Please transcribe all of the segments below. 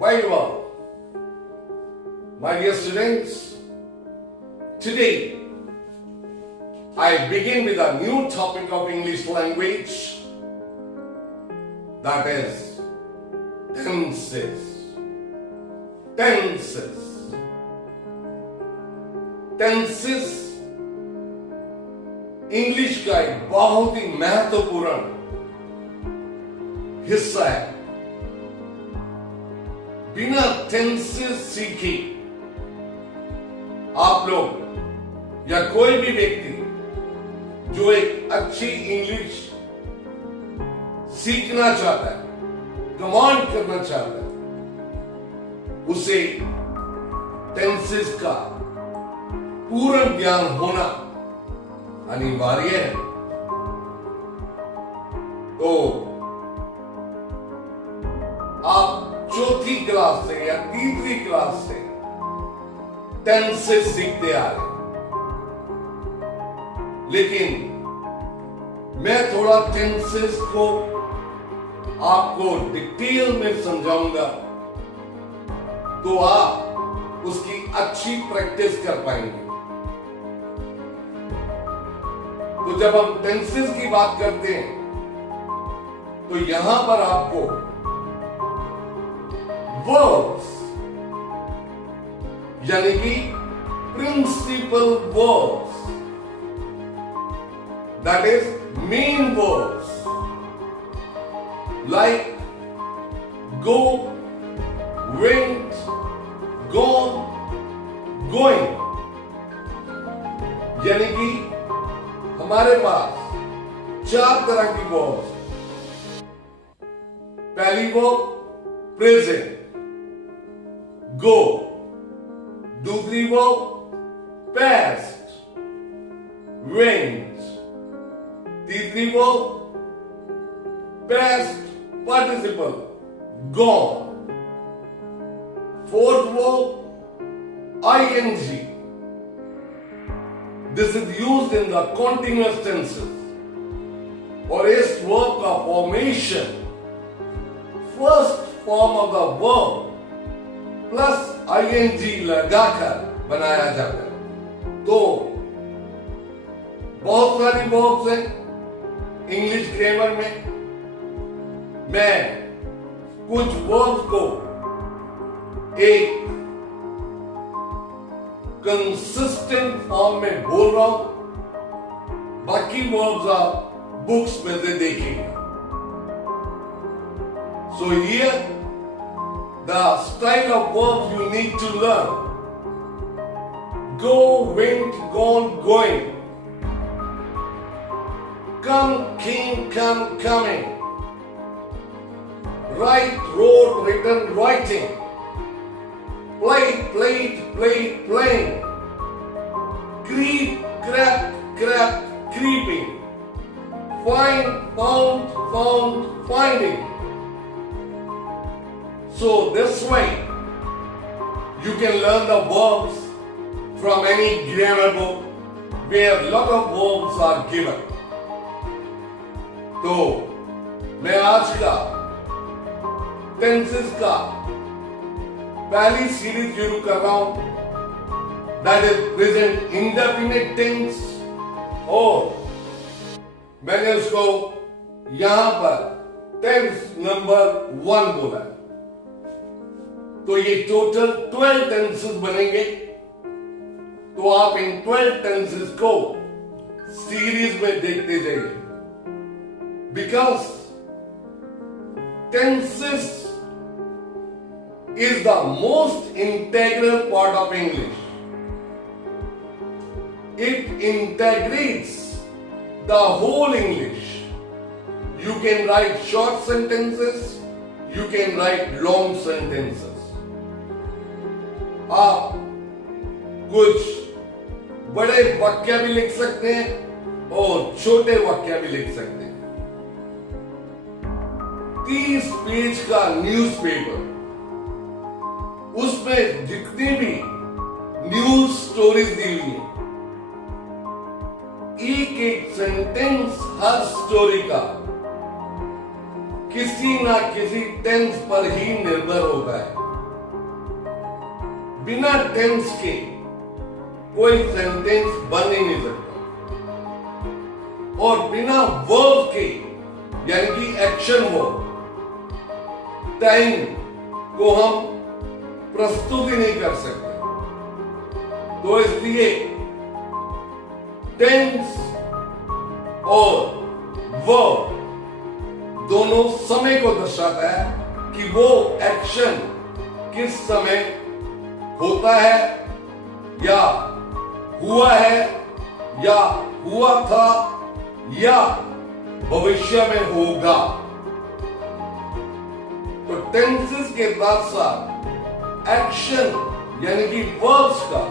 Very well. My dear students, today I begin with a new topic of English language, that is tenses. Tenses. Tenses English का एक बहुत ही महत्वपूर्ण हिस्सा है। बिना टेंसेस सीखे आप लोग या कोई भी व्यक्ति जो एक अच्छी इंग्लिश सीखना चाहता है, कमांड करना चाहता है, उसे टेंसेस का पूर्ण ज्ञान होना अनिवार्य है। तो आप चौथी क्लास से या तीसरी क्लास से टेंसेस सीखते आ रहे हैं, लेकिन मैं थोड़ा टेंसेस को आपको डिटेल में समझाऊंगा तो आप उसकी अच्छी प्रैक्टिस कर पाएंगे। तो जब हम टेंसेस की बात करते हैं तो यहां पर आपको वर्ब्स यानी कि principal verbs, that is main verbs like go, went, gone, going, यानी कि हमारे पास चार तरह की वर्ब्स। पहली वर्ब प्रेजेंट, गो। दूसरी वर्ब पास्ट, वेंट। तीसरी verb past participle, gone. Fourth verb ING, this is used in the continuous tenses। और इस verb का formation first form of the verb plus ing लगाकर बनाया जाता है। तो बहुत सारी verbs हैं इंग्लिश ग्रामर में। मैं कुछ verbs को एक कंसिस्टेंट फॉर्म में बोल रहा हूं, बाकी वर्ब्स आप बुक्स में से देखेंगे। So here the style of verbs you need to learn: go, went, gone, going; come, came, come, coming; write, rode, written, writing; played, played, played, playing; creep, crept, crept, creeping; find, found, found, finding. So this way you can learn the verbs from any grammar book where lot of verbs are given. तो मैं आज का tenses का पहली series शुरू कर रहा हूं, that is present indefinite tense, और मैंने उसको यहां पर टेंस नंबर 1 बोला है। तो ये टोटल 12 टेंसेस बनेंगे। तो आप इन 12 टेंसेस को सीरीज में देखते जाइए, because tenses is the most integral part of English. It integrates the whole English. You can write short sentences, you can write long sentences. आप कुछ बड़े वाक्य भी लिख सकते हैं और छोटे वाक्य भी लिख सकते हैं। 30 पेज का न्यूज़पेपर, उसमें जितनी भी न्यूज स्टोरीज दी हुई है, एक एक सेंटेंस हर स्टोरी का किसी ना किसी टेंस पर ही निर्भर होता है। बिना टेंस के कोई सेंटेंस बन ही नहीं सकता, और बिना वर्ब के यानी कि एक्शन वर्ब टाइम को हम प्रस्तुत ही नहीं कर सकते। तो इसलिए टेंस और वर्ब दोनों समय को दर्शाता है कि वो एक्शन किस समय होता है या हुआ है या हुआ था या भविष्य में होगा। तो टेंसेस के साथ साथ एक्शन यानी कि वर्ब्स का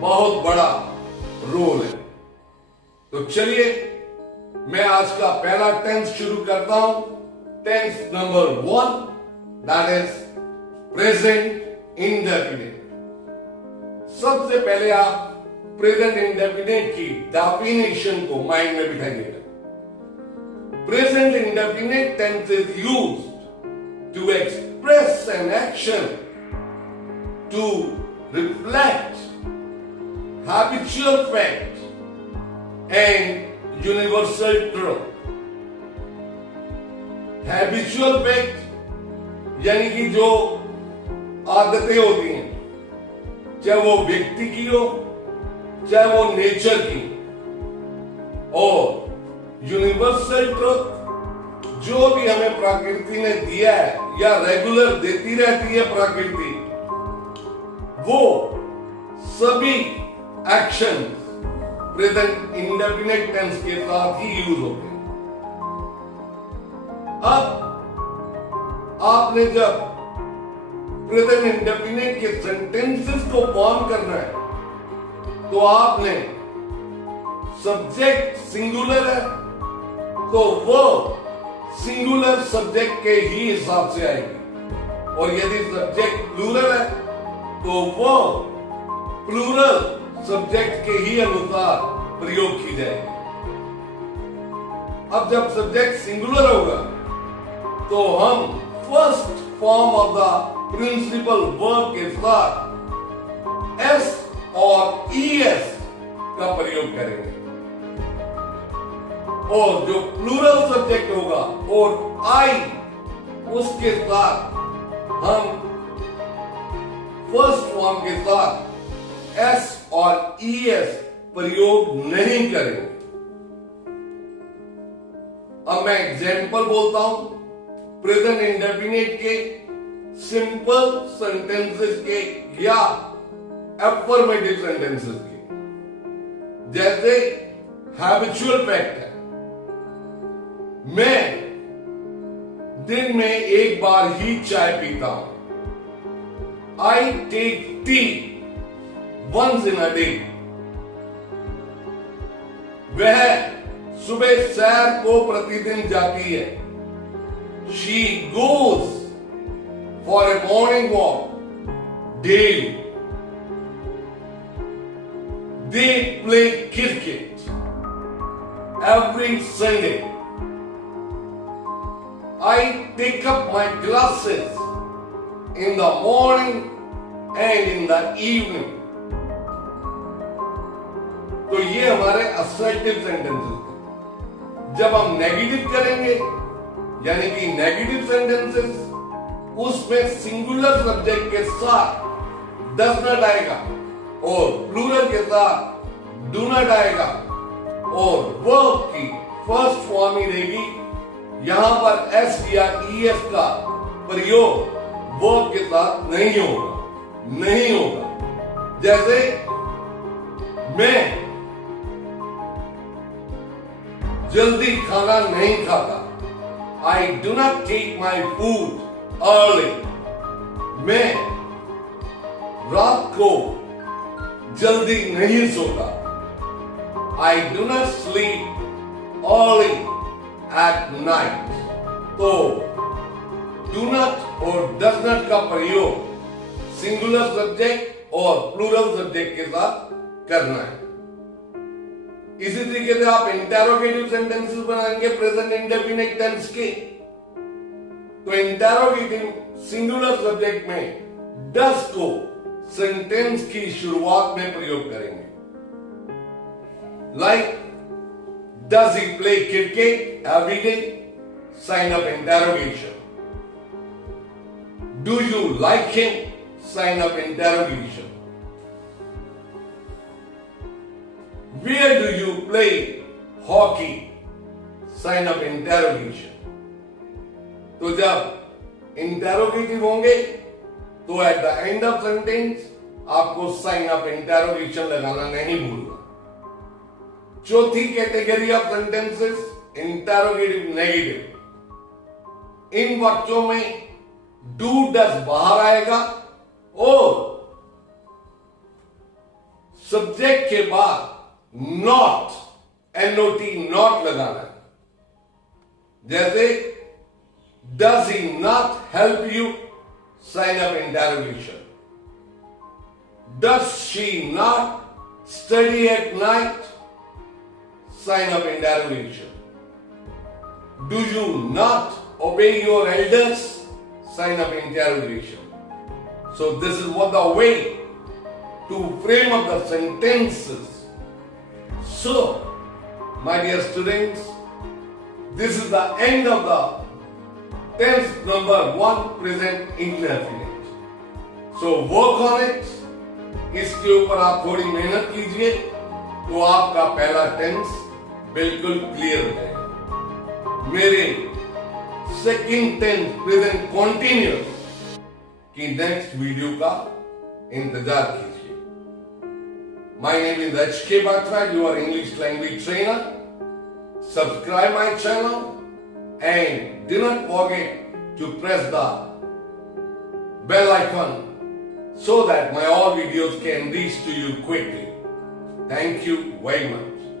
बहुत बड़ा रोल है। तो चलिए मैं आज का पहला टेंस शुरू करता हूं। Tense number 1, that is present indefinite. सबसे पहले आप प्रेजेंट इंडेफिनिट की डेफिनेशन को माइंड में बिठाइएगा। Present indefinite tense is used to express an action, to reflect habitual fact and universal truth. Habitual fact यानी कि जो आदतें होती हैं, चाहे वो व्यक्ति की हो चाहे वो नेचर की, और यूनिवर्सल ट्रुथ जो भी हमें प्रकृति ने दिया है या रेगुलर देती रहती है प्रकृति, वो सभी एक्शन प्रेजेंट इंडेफिनिट टेंस के साथ ही यूज होते हैं। अब आपने जब प्रेजेंट इंडेफिनिट के सेंटेंसेस को फॉर्म करना है तो आपने सब्जेक्ट सिंगुलर है तो वो सिंगुलर सब्जेक्ट के ही हिसाब से आएगी, और यदि सब्जेक्ट प्लूरल है तो वो प्लूरल सब्जेक्ट के ही अनुसार प्रयोग की जाएगी। अब जब सब्जेक्ट सिंगुलर होगा तो हम first form of the principal verb के साथ एस और ईएस का प्रयोग करेंगे, और जो प्लूरल सब्जेक्ट होगा और आई, उसके साथ हम फर्स्ट फॉर्म के साथ एस और ईएस प्रयोग नहीं करेंगे। अब मैं एग्जाम्पल बोलता हूं प्रेजेंट इंडेफिनिट के सिंपल सेंटेंसेस के या एफर्मेटिव सेंटेंसेस के। जैसे हैबिचुअल फैक्ट है, मैं दिन में एक बार ही चाय पीता हूं। I take tea once in a day. वह सुबह सैर को प्रतिदिन जाती है। She goes for a morning walk daily. They play cricket every Sunday. I take up my classes in the morning and in the evening. तो ये हमारे असर्टिव सेंटेंसेस हैं। जब हम नेगेटिव करेंगे यानी कि नेगेटिव सेंटेंसेस, उसमें सिंगुलर सब्जेक्ट के साथ डज नॉट आएगा और प्लूरल के साथ डू नॉट आएगा, और वर्ब की फर्स्ट फॉर्म ही रहेगी। यहां पर एस या ईएस का प्रयोग वर्ब के साथ नहीं होगा। जैसे मैं जल्दी खाना नहीं खाता। I do not take my food early. मैं रात को जल्दी नहीं सोता। I do not sleep early at night. तो डू नॉट और डज नॉट का प्रयोग सिंगुलर सब्जेक्ट और प्लूरल सब्जेक्ट के साथ करना है। इसी तरीके से आप इंटेरोगेटिव सेंटेंसेस बनाएंगे प्रेजेंट इंडेफिनिट टेंस के। तो इंटेरोगेटिव सिंगुलर सब्जेक्ट में डस को सेंटेंस की शुरुआत में प्रयोग करेंगे. Like, does he play cricket every day? Sign up interrogation. Do you like him? Sign up interrogation. Where do you play hockey? Sign up interrogation. तो जब इंटेरोगेटिव होंगे तो at the end of sentence आपको sign of interrogation लगाना नहीं भूलना. चौथी category of sentences, interrogative negative. इन वाक्यों में डू डस बाहर आएगा और सब्जेक्ट के बाद नॉट, NOT, नॉट लगाना है. जैसे, does he not help you? Sign of interrogation. Does she not study at night? Sign of interrogation. Do you not obey your elders? Sign up interrogation. So this is what the way to frame up the sentences. So, my dear students, this is the end of the tense number 1 present indefinite. So work on it. इसके ऊपर आप थोड़ी मेहनत कीजिए तो आपका पहला tense बिल्कुल क्लियर हो जाएगा. मेरे सेकंड टेंस प्रेजेंट कॉन्टिन्यूअस की नेक्स्ट वीडियो का इंतजार कीजिए. My name is HK Batra, your English language trainer. Subscribe my channel and do not forget to press the bell icon so that my all videos can reach to you quickly. Thank you very much.